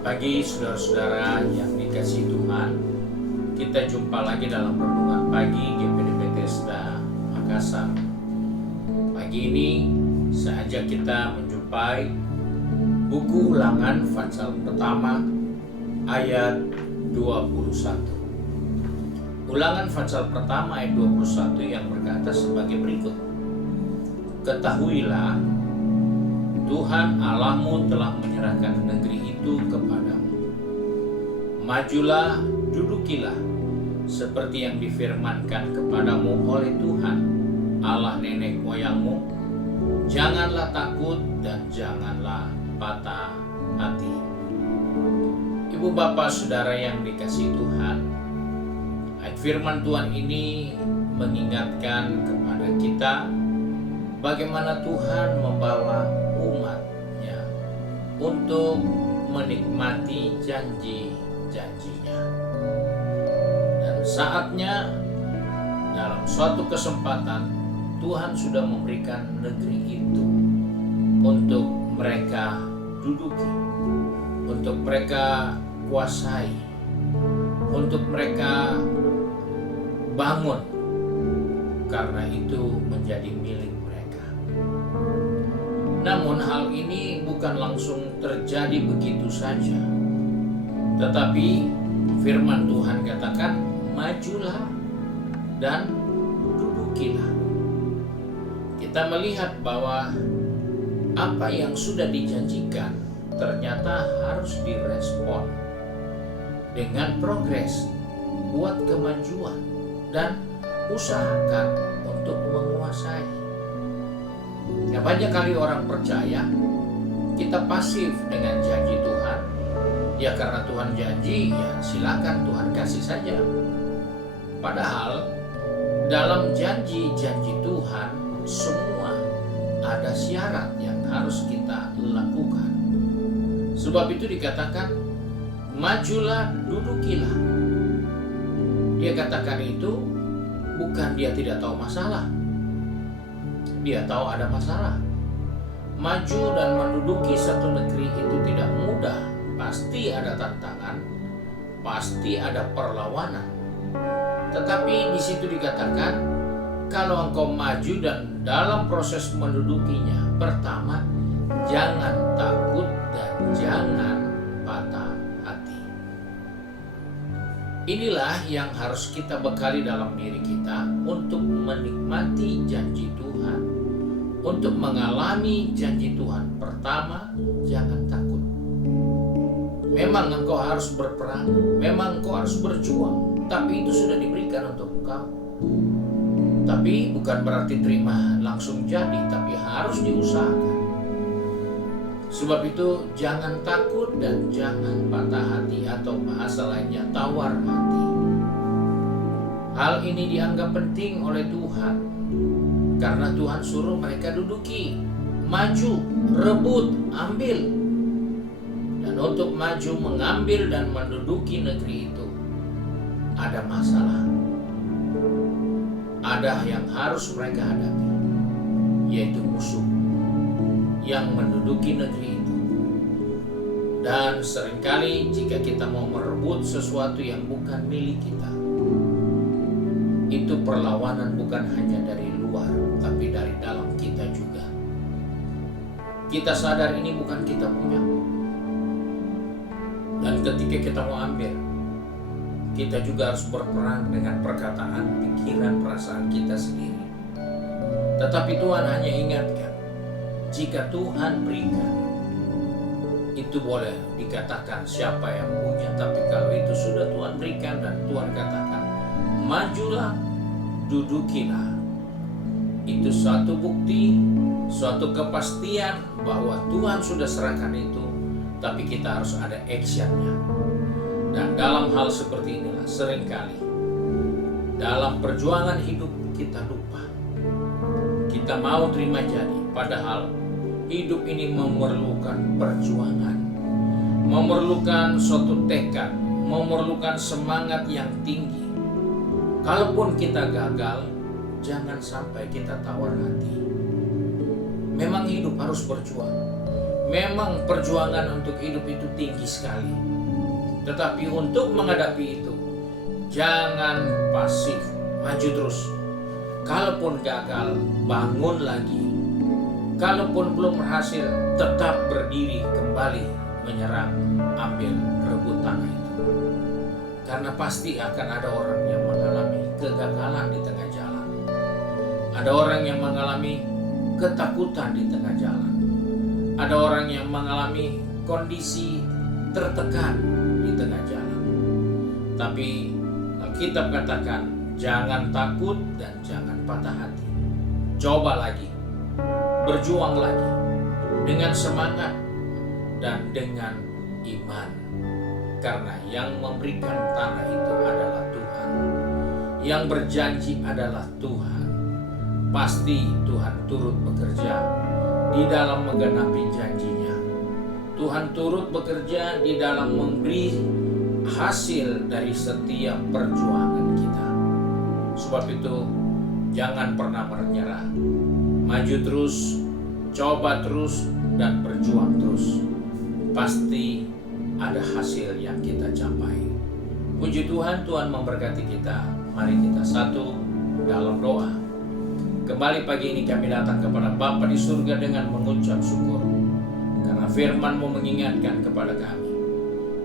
Selamat pagi saudara-saudara yang dikasihi Tuhan. Kita jumpa lagi dalam renungan pagi GPD Bethesda Makassar. Pagi ini saya ajak kita menjumpai buku Ulangan pasal pertama ayat 21. Ulangan pasal pertama ayat 21 yang berkata sebagai berikut. Ketahuilah, Tuhan Allahmu telah menyerahkan negeri itu kepadamu. Majulah, dudukilah, seperti yang difirmankan kepadamu oleh Tuhan, Allah nenek moyangmu. Janganlah takut dan janganlah patah hati. Ibu bapak saudara yang dikasihi Tuhan, ayat firman Tuhan ini mengingatkan kepada kita bagaimana Tuhan membawa umatnya untuk menikmati janji-janjinya. Dan saatnya dalam suatu kesempatan Tuhan sudah memberikan negeri itu untuk mereka duduki, untuk mereka kuasai, untuk mereka bangun, karena itu menjadi milik mereka. Namun hal ini bukan langsung terjadi begitu saja. Tetapi firman Tuhan katakan, majulah dan dudukilah. Kita melihat bahwa apa yang sudah dijanjikan ternyata harus direspon dengan progres, buat kemajuan, dan usahakan untuk menguasai. Ya, banyak kali orang percaya kita pasif dengan janji Tuhan. Ya karena Tuhan janji, ya silakan Tuhan kasih saja. Padahal dalam janji-janji Tuhan semua ada syarat yang harus kita lakukan. Sebab itu dikatakan, majulah, dudukilah. Dia katakan itu bukan dia tidak tahu masalah. Dia tahu ada masalah. Maju dan menduduki satu negeri itu tidak mudah. Pasti ada tantangan, pasti ada perlawanan. Tetapi di situ dikatakan, kalau engkau maju dan dalam proses mendudukinya, pertama, jangan takut dan jangan patah hati. Inilah yang harus kita bekali dalam diri kita untuk menikmati janji Tuhan, untuk mengalami janji Tuhan. Pertama, jangan takut. Memang engkau harus berperang, memang engkau harus berjuang, tapi itu sudah diberikan untuk engkau. Tapi bukan berarti terima langsung jadi, tapi harus diusahakan. Sebab itu jangan takut dan jangan patah hati, atau bahasa lainnya tawar hati. Hal ini dianggap penting oleh Tuhan karena Tuhan suruh mereka duduki, maju, rebut, ambil. Dan untuk maju, mengambil dan menduduki negeri itu ada masalah. Ada yang harus mereka hadapi, yaitu musuh yang menduduki negeri itu. Dan seringkali jika kita mau merebut sesuatu yang bukan milik kita, itu perlawanan bukan hanya dari luar, tapi dari dalam kita juga. Kita sadar ini bukan kita punya. Dan ketika kita mau ambil, kita juga harus berperang dengan perkataan, pikiran, perasaan kita sendiri. Tetapi Tuhan hanya ingatkan, jika Tuhan berikan, itu boleh dikatakan siapa yang punya. Tapi kalau itu sudah Tuhan berikan dan Tuhan katakan, majulah, dudukilah, itu suatu bukti, suatu kepastian bahwa Tuhan sudah serahkan itu. Tapi kita harus ada actionnya. Dan dalam hal seperti inilah seringkali dalam perjuangan hidup kita lupa. Kita mau terima jadi, padahal hidup ini memerlukan perjuangan, memerlukan suatu tekad, memerlukan semangat yang tinggi. Kalaupun kita gagal, jangan sampai kita tawar hati. Memang hidup harus berjuang. Memang perjuangan untuk hidup itu tinggi sekali. Tetapi untuk menghadapi itu, jangan pasif, maju terus. Kalaupun gagal, bangun lagi. Kalaupun belum berhasil, tetap berdiri kembali, menyerang, ambil, rebut tanah itu. Karena pasti akan ada orang yang mengalami kegagalan di tengah jalan. Ada orang yang mengalami ketakutan di tengah jalan. Ada orang yang mengalami kondisi tertekan di tengah jalan. Tapi Alkitab katakan, jangan takut dan jangan patah hati. Coba lagi, berjuang lagi dengan semangat dan dengan iman. Karena yang memberikan tanah itu adalah Tuhan. Yang berjanji adalah Tuhan. Pasti Tuhan turut bekerja di dalam menggenapi janjinya. Tuhan turut bekerja di dalam memberi hasil dari setiap perjuangan kita. Sebab itu jangan pernah menyerah. Maju terus, coba terus, dan berjuang terus. Pasti ada hasil yang kita capai. Puji Tuhan, Tuhan memberkati kita. Mari kita satu dalam doa. Kembali pagi ini kami datang kepada Bapa di surga dengan mengucap syukur. Karena firman-Mu mengingatkan kepada kami.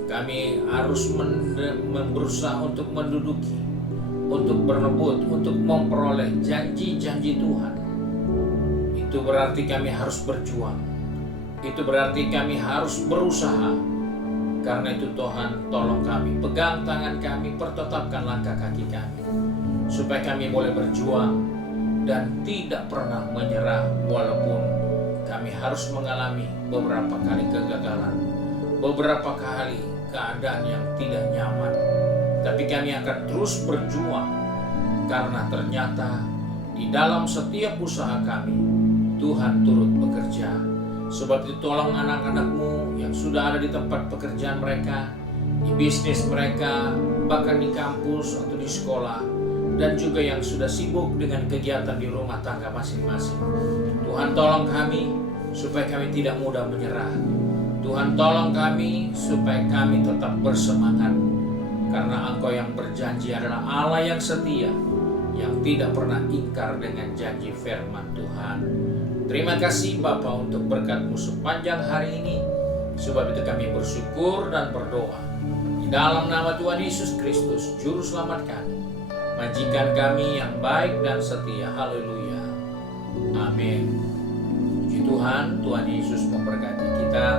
Kami harus berusaha untuk menduduki, untuk berebut, untuk memperoleh janji-janji Tuhan. Itu berarti kami harus berjuang. Itu berarti kami harus berusaha. Karena itu Tuhan, tolong kami, pegang tangan kami, pertetapkan langkah kaki kami, supaya kami boleh berjuang dan tidak pernah menyerah walaupun kami harus mengalami beberapa kali kegagalan, beberapa kali keadaan yang tidak nyaman. Tapi kami akan terus berjuang karena ternyata di dalam setiap usaha kami Tuhan turut bekerja. Sebab itu tolong anak-anak-Mu yang sudah ada di tempat pekerjaan mereka, di bisnis mereka, bahkan di kampus atau di sekolah, dan juga yang sudah sibuk dengan kegiatan di rumah tangga masing-masing. Tuhan tolong kami supaya kami tidak mudah menyerah. Tuhan tolong kami supaya kami tetap bersemangat. Karena Engkau yang berjanji adalah Allah yang setia, yang tidak pernah ingkar dengan janji firman Tuhan. Terima kasih Bapa untuk berkat-Mu sepanjang hari ini. Sebab itu kami bersyukur dan berdoa di dalam nama Tuhan Yesus Kristus, Juru Selamat kami, Majikan kami yang baik dan setia. Haleluya. Amin. Puji Tuhan, Tuhan Yesus memberkati kita.